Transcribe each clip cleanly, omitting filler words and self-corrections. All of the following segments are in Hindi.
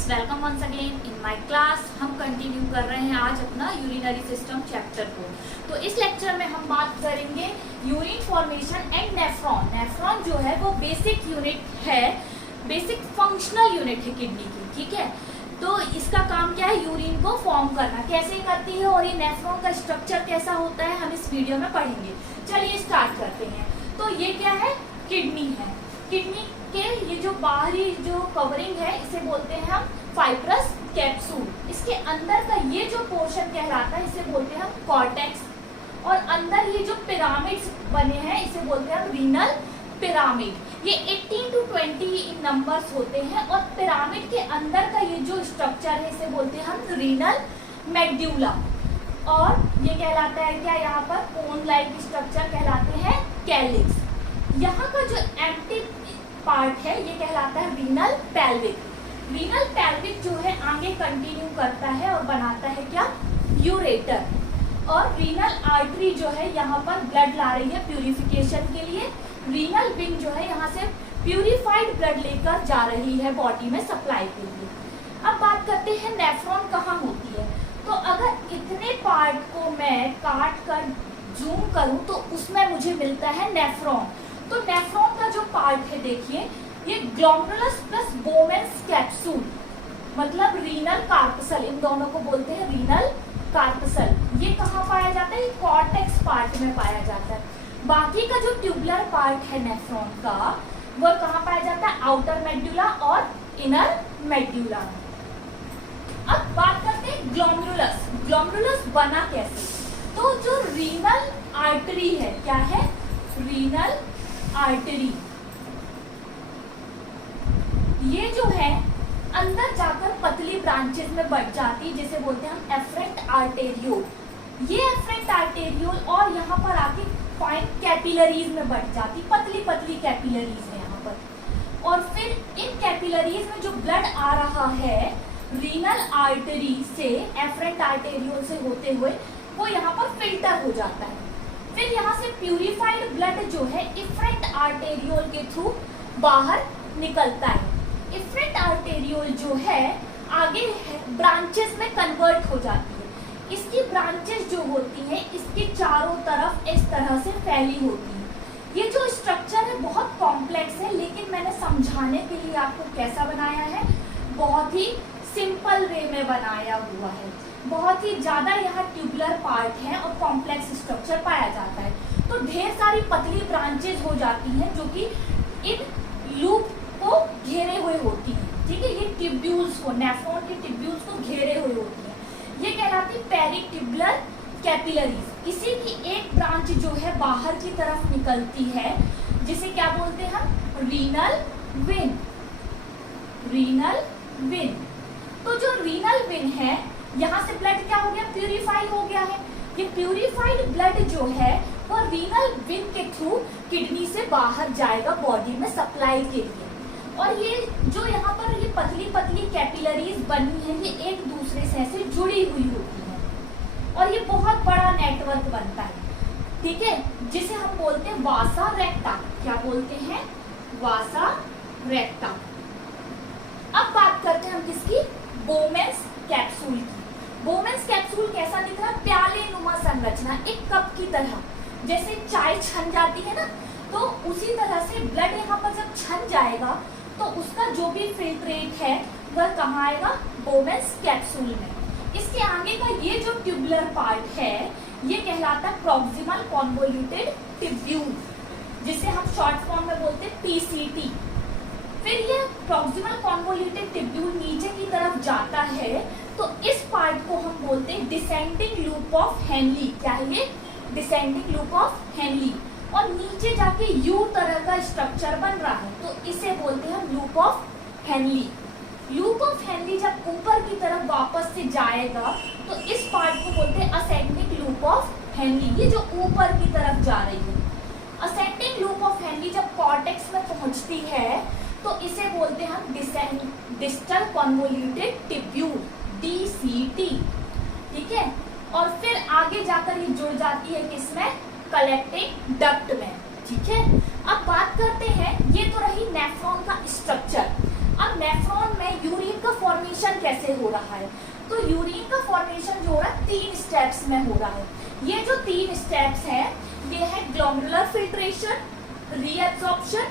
Students, welcome once again in my class. हम कंटिन्यू कर रहे हैं आज अपना यूरिनरी सिस्टम चैप्टर को। तो इस लेक्चर में हम बात करेंगे urine formation and nephron. Nephron जो है वो बेसिक यूनिट है, बेसिक फंक्शनल यूनिट है किडनी की, ठीक है। तो इसका काम क्या है, यूरिन को फॉर्म करना। कैसे करती है और ये नेफ्रॉन का स्ट्रक्चर कैसा होता है हम इस वीडियो में पढ़ेंगे। चलिए स्टार्ट करते हैं। तो ये क्या है, किडनी है। किडनी के ये जो बाहरी जो कवरिंग है इसे बोलते हैं हम फाइब्रस कैप्सूल। इसके अंदर का ये जो पोर्शन कहलाता है इसे बोलते हैं हम कॉर्टेक्स। और अंदर ये जो पिरामिड्स बने हैं इसे बोलते हैं हम रीनल पिरामिड। ये 18 to 20 नंबर्स होते हैं और पिरामिड के अंदर का ये जो स्ट्रक्चर है इसे बोलते हैं हम रीनल मेड्यूला। और ये कहलाता है क्या, यहाँ पर कोन लाइक स्ट्रक्चर कहलाते हैं कैलिक्स। यहाँ का जो एम्प्टी पार्ट है ये कहलाता है रीनल पेल्विक। रीनल पेल्विक जो है आगे कंटिन्यू करता है और बनाता है क्या, यूरेटर। और रीनल आर्टरी जो है यहाँ पर ब्लड ला रही है प्यूरिफिकेशन के लिए। रीनल विंग जो है यहाँ से प्यूरिफाइड ब्लड लेकर जा रही है बॉडी में सप्लाई के लिए। अब बात करते हैं नेफ्रॉन कहाँ होती है। तो अगर इतने पार्ट को मैं काट कर जूम करूं तो उसमें मुझे मिलता है नेफ्रॉन। तो नेफ्रॉन का जो पार्ट है देखिए, ये ग्लोमेरुलस प्लस बोमेन्स कैप्सूल, मतलब रीनल कार्पसल, इन दोनों को बोलते हैं रीनल कार्पसल। ये कहाँ पाया जाता है, कॉर्टेक्स पार्ट में पाया जाता है। बाकी का जो ट्यूबुलर पार्ट है नेफ्रॉन का वो कहाँ पाया जाता है, आउटर मेड्यूला और इनर मेड्यूला में। अब बात करते हैं ग्लोमेरुलस। ग्लोमेरुलस बना कैसे। तो जो रीनल आर्टरी है, क्या है, रीनल आर्टरी, ये जो है अंदर जाकर पतली ब्रांचेस में बढ़ जाती, जिसे बोलते हैं हम एफरेंट आर्टेरियोल। ये एफरेंट आर्टेरियोल और यहाँ पर आके फाइन कैपिलरीज में बढ़ जाती, पतली पतली कैपिलरीज है यहाँ पर। और फिर इन कैपिलरीज में जो ब्लड आ रहा है रीनल आर्टरी से, एफरेंट आर्टेरियोल से होते हुए, वो यहाँ पर फिल्टर हो जाता है। फिर यहाँ से प्यूरिफाइड ब्लड जो है इफरेंट आर्टेरियोल के थ्रू बाहर निकलता है। इफरेंट आर्टेरियोल जो है आगे ब्रांचेस में कन्वर्ट हो जाती है। इसकी ब्रांचेस जो होती हैं इसके चारों तरफ इस तरह से फैली होती है। ये जो स्ट्रक्चर है बहुत कॉम्प्लेक्स है, लेकिन मैंने समझाने के लिए आपको कैसा बनाया है, बहुत ही सिंपल वे में बनाया हुआ है। बहुत ही ज्यादा यहाँ ट्यूबुलर पार्ट है और कॉम्प्लेक्स स्ट्रक्चर पाया जाता है। तो ढेर सारी पतली ब्रांचेस हो जाती हैं जो कि इन लूप को घेरे हुए होती हैं, ठीक है। ये ट्यूब्यूल्स को, नेफ्रॉन के ट्यूब्यूल्स को घेरे हुए होती हैं। ये कहलाती है पेरिट्यूबुलर कैपिलरीज। इसी की एक ब्रांच जो है बाहर की तरफ निकलती है, जिसे क्या बोलते हैं हम, रीनल वेन। Renal vein. तो जो रीनल वेन है, यहाँ से ब्लड क्या हो गया, प्यूरिफाई हो गया है। ये प्यूरिफाइड ब्लड जो है वो रीनल वेन के थ्रू किडनी से बाहर जाएगा बॉडी में सप्लाई के लिए। और ये जो यहाँ पर ये पतली पतली कैपिलरीज बनी है ये एक दूसरे से ऐसे जुड़ी हुई होती है और ये बहुत बड़ा नेटवर्क बनता है, ठीक है, जिसे हम बोलते हैं वासा रेक्टा। क्या बोलते हैं, वासा रेक्टा। अब बात करते हैं हम किसकी, बोमेन्स कैप्सूल की। बोमेन्स कैप्सूल कैसा दिख रहा है, प्याले नुमा संरचना, एक कप की तरह। जैसे चाय छन जाती है ना, तो उसी तरह से ब्लड यहाँ पर जब छन जाएगा तो उसका जो भी फिल्ट्रेट है वह कहाँ आएगा, बोमेन्स कैप्सूल में। इसके आगे का ये जो ट्यूबुलर पार्ट है ये कहलाता है प्रॉक्सिमल कॉन्वोल्यूटेड ट्यूब्यूल, जिसे हम शॉर्ट फॉर्म में बोलते हैं पीसीटी। फिर ये प्रॉक्सिमल कॉन्वोल्यूटेड ट्यूब्यूल नीचे की तरफ जाता है तो इस पार्ट को हम बोलते हैं डिसेंडिंग लूप ऑफ हेनली। क्या है ये, डिसेंडिंग लूप ऑफ हेनली। और नीचे जाके यू तरह का स्ट्रक्चर बन रहा है तो इसे बोलते हैं हम loop of Henley. Loop of Henley जब ऊपर की तरफ वापस से जाएगा तो इस पार्ट को बोलते हैं असेंडिंग लूप ऑफ हेनली, ये जो ऊपर की तरफ जा रही है। असेंडिंग लूप ऑफ हेनली जब कॉर्टेक्स में पहुंचती है तो इसे बोलते हैं हम डिस्टल कॉन्वोल्यूटेड ट्यूब्यूल, DCT, ठीक है। और फिर आगे जाकर ये जुड़ जाती है किसमें, कलेक्टिंग डक्ट में, ठीक है। अब बात करते हैं, ये तो रही नेफ्रॉन का स्ट्रक्चर। अब नेफ्रॉन में यूरिन का फॉर्मेशन फॉर्मेशन कैसे हो रहा है। तो यूरिन का फॉर्मेशन जो हो रहा है 3 स्टेप्स में हो रहा है। ये जो 3 स्टेप्स हैं ये है glomerular filtration, reabsorption,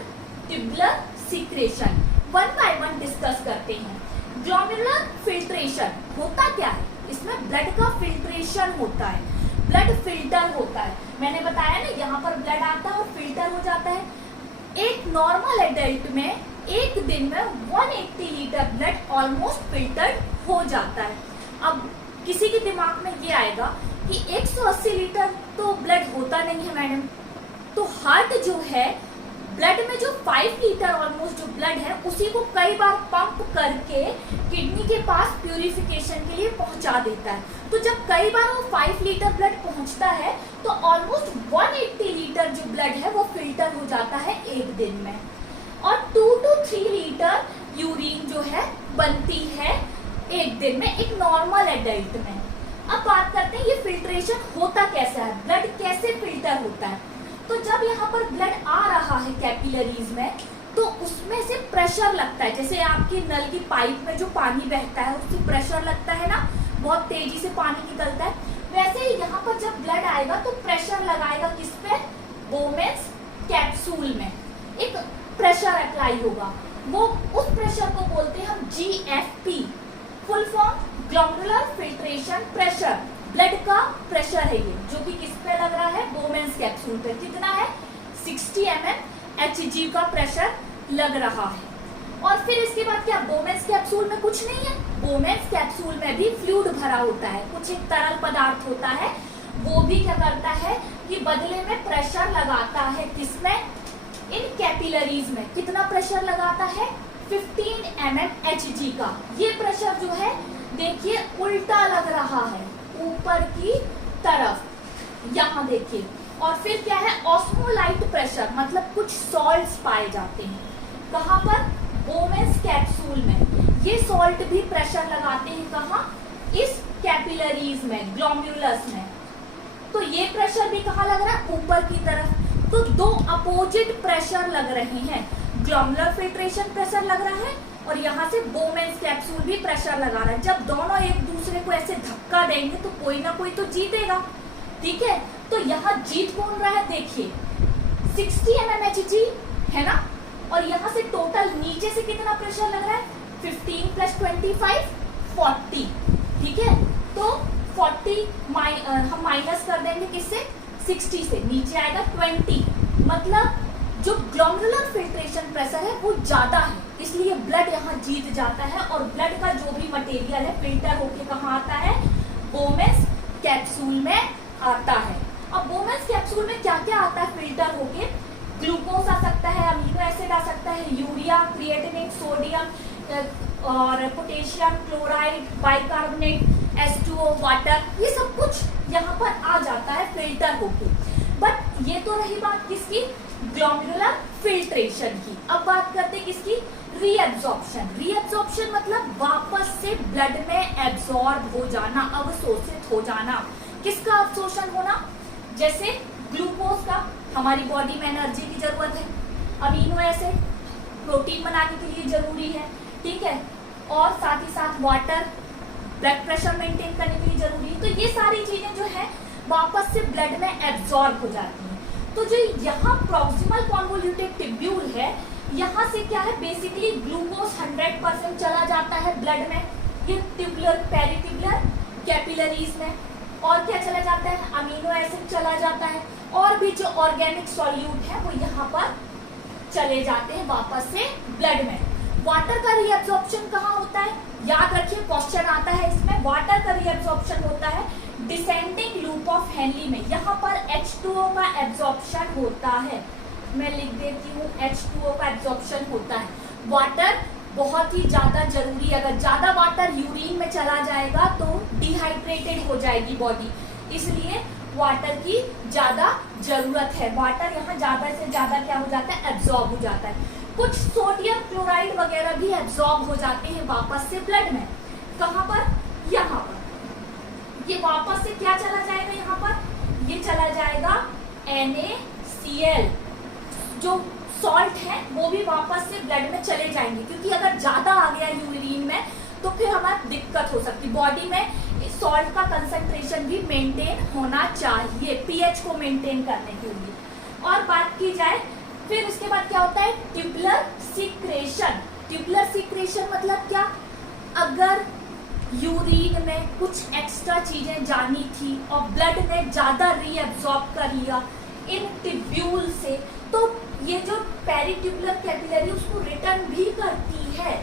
tubular secretion. One by one discuss करते हैं। ग्लोमेरुलर फिल्ट्रेशन होता क्या है, इसमें ब्लड का फिल्ट्रेशन होता है, ब्लड फिल्टर होता है। मैंने बताया ना यहाँ पर ब्लड आता है और फिल्टर हो जाता है। एक नॉर्मल एडल्ट में एक दिन में 180 लीटर ब्लड ऑलमोस्ट फिल्टर्ड हो जाता है। अब किसी के दिमाग में ये आएगा कि 180 लीटर तो ब्लड होता नहीं है मैडम, तो हार्ट जो है ब्लड में जो 5 लीटर ऑलमोस्ट जो ब्लड है उसी को कई बार पंप करके किडनी के पास प्यूरिफिकेशन के लिए पहुंचा देता है। तो जब कई बार वो 5 लीटर ब्लड पहुंचता है तो ऑलमोस्ट 180 लीटर जो ब्लड है वो फिल्टर हो जाता है एक दिन में, और 2 to 3 लीटर यूरिन जो है बनती है एक दिन में एक नॉर्मल एडल्ट में। अब बात करते हैं ये फिल्ट्रेशन होता कैसा है, ब्लड कैसे फिल्टर होता है। तो जब यहाँ पर ब्लड आ रहा है कैपिलरीज में तो उसमें से प्रेशर लगता है, जैसे आपकी नल की पाइप में जो पानी बहता है उससे प्रेशर लगता है ना, बहुत तेजी से पानी निकलता है, वैसे ही यहाँ पर जब ब्लड आएगा तो प्रेशर लगाएगा किस पे, बोमेन्स कैप्सूल में एक प्रेशर अप्लाई होगा। वो उस प्रेशर को बोलते हैं हम GFP, full form glomerular filtration pressure. Blood का प्रेशर है ये, जो कि किस पे लग रहा है, बोमेन्स कैप्सूल पे। कितना है, 60 mm Hg का प्रेशर लग रहा है। और फिर इसके बाद क्या, बोमेन्स कैप्सूल में कुछ नहीं है, बोमेन्स कैप्सूल में भी फ्लूइड भरा होता है, कुछ एक तरल पदार्थ होता है, वो भी क्या करता है कि बदले में प्रेशर लगाता है किसमें, इन कैपिलरीज में। कितना प्रेशर लगाता है, 15 mm Hg का। ये प्रेशर जो है देखिए उल्टा लग रहा है ऊपर की तरफ, यहाँ देखिए। और फिर क्या है, ऑस्मोलाइट प्रेशर, मतलब कुछ सॉल्ट्स पाए जाते हैं कहाँ पर, बोमेन्स कैप्सूल में। ये सॉल्ट भी प्रेशर लगाते हैं कहाँ, इस कैपिलरीज में, ग्लोम्युलस में। तो ये प्रेशर भी कहाँ लग रहा है, ऊपर की तरफ। तो 2 अपोजिट प्रेशर लग रहे हैं, ग्लोमेरुलर फिल्ट्रेशन प्रेशर लग रहा है और यहाँ से बोमेन्स कैप्सूल भी प्रेशर लगा रहा है। जब दोनों एक दूसरे को ऐसे धक्का देंगे तो कोई ना कोई तो जीतेगा, ठीक है। तो यहाँ जीत कौन रहा है, देखिए 60 mm Hg है ना, और यहाँ से टोटल नीचे से कितना प्रेशर लग रहा है, 15 + 25 40, ठीक है। तो 40 हम माइनस कर देंगे किससे, 60 से, नीचे आएगा 20, मतलब जो ग्लोमेरुलर फिल्ट्रेशन प्रेशर है वो ज्यादा है, इसलिए ब्लड यहाँ जीत जाता है और ब्लड का जो भी मटेरियल है फिल्टर होके कहाँ आता है, बोमेन्स कैप्सूल में आता है। अब बोमेन्स कैप्सूल में क्या क्या आता है फिल्टर होके, ग्लूकोज आ सकता है, अमीनो एसिड आ सकता है, यूरिया, क्रिएटिनिन, सोडियम और potassium chloride, bicarbonate, H2O, water, ये सब कुछ यहाँ पर आ जाता है फिल्टर होके। बट ये तो रही बात किसकी, ग्लोमेरुलर फिल्ट्रेशन की। अब बात करते हैं किसकी, रीएब्जॉर्प्शन। रीएब्जॉर्प्शन मतलब वापस से ब्लड में एब्जॉर्ब हो जाना, अवशोषित हो जाना। किसका अवशोषण होना, जैसे ग्लूकोज का, हमारी बॉडी में एनर्जी की जरूरत है, अमीनो एसिड प्रोटीन बनाने के लिए जरूरी है, ठीक है, और साथ ही साथ वाटर ब्लड प्रेशर मेंटेन करने के लिए जरूरी है। तो ये सारी चीजें जो है वापस से ब्लड में एब्जॉर्ब हो जाती है। तो जो यहाँ प्रॉक्सिमल कॉन्वोल्यूटेड टिब्यूल है, यहाँ से क्या है, बेसिकली ग्लूकोज 100% चला जाता है ब्लड में, ये ट्यूबुलर पेरिट्यूबुलर कैपिलरीज में। और क्या चला जाता है, अमीनो एसिड चला जाता है, और भी जो ऑर्गेनिक सॉल्यूट है वो यहाँ पर चले जाते हैं वापस से ब्लड में। वाटर का रीएब्जॉर्प्शन कहाँ होता है, याद रखिए क्वेश्चन आता है इसमें, वाटर का रीएब्जॉर्प्शन होता है डिसेंडिंग लूप ऑफ हेनली में। यहाँ पर H2O का एब्जॉर्प्शन होता है, मैं लिख देती हूँ, H2O का एब्जॉर्प्शन होता है। वाटर बहुत ही ज्यादा जरूरी है, अगर ज्यादा वाटर यूरिन में चला जाएगा तो डिहाइड्रेटेड हो जाएगी बॉडी, इसलिए वाटर की ज्यादा जरूरत है। वाटर यहाँ ज्यादा से ज्यादा क्या हो जाता है, एब्जॉर्ब हो जाता है। कुछ सोडियम क्लोराइड वगैरह भी एब्जॉर्ब हो जाते हैं वापस से ब्लड में, कहाँ पर, यहाँ पर। ये वापस से क्या चला जाएगा, यहाँ पर ये चला जाएगा NaCl, जो सॉल्ट है वो भी वापस से ब्लड में चले जाएंगे, क्योंकि अगर ज्यादा आ गया यूरिन में तो फिर हमारी दिक्कत हो सकती है। बॉडी में सॉल्ट का कंसंट्रेशन भी मेंटेन होना चाहिए पीएच को मेंटेन करने के लिए। और बात की जाए फिर उसके बाद क्या होता है, ट्यूबुलर सीक्रेशन। ट्यूबुलर सीक्रेशन मतलब क्या, अगर यूरिन में कुछ एक्स्ट्रा चीजें जानी थी और ब्लड ने ज्यादा रीअब्सॉर्ब कर लिया इन ट्यूब्यूल से, तो ये जो पेरिट्यूबुलर कैपिलरी उसको रिटर्न भी करती है,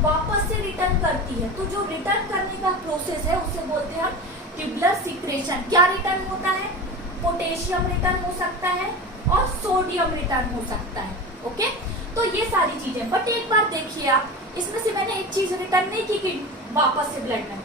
वापस से रिटर्न करती है। तो जो रिटर्न करने का प्रोसेस है उसे बोलते हैं हम ट्यूबुलर सीक्रेशन। क्या रिटर्न होता है, पोटेशियम रिटर्न हो सकता है और सोडियम रिटर्न हो सकता है। ओके, तो ये सारी चीजें। बट एक बार देखिए आप, इसमें से मैंने एक चीज रिटर्न नहीं की कि वापस से ब्लड में,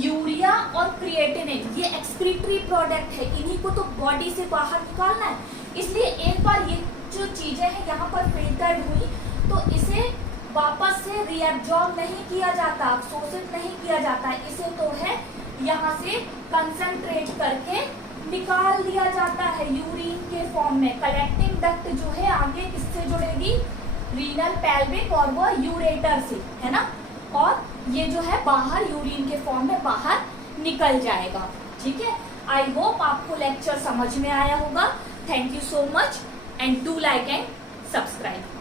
यूरिया और क्रिएटिनिन ये एक्सक्रीटरी प्रोडक्ट है, इन्हीं को तो बॉडी से बाहर निकालना है। इसलिए एक बार ये जो चीजें हैं यहाँ पर फिल्टर्ड हुई तो इसे वापस से रीअब्जॉर्ब नहीं किया जाता, अवशोषित नहीं किया जाता, इसे तो है यहाँ से कंसंट्रेट करके निकाल दिया जाता है यूरिन के फॉर्म में। कलेक्टिंग डक्ट जो है आगे किससे जुड़ेगी, रीनल, पेल्विक और वो यूरेटर से, है ना। और ये जो है बाहर यूरिन के फॉर्म में बाहर निकल जाएगा। ठीक है, आई होप आपको लेक्चर समझ में आया होगा। Thank you so much and do like and subscribe.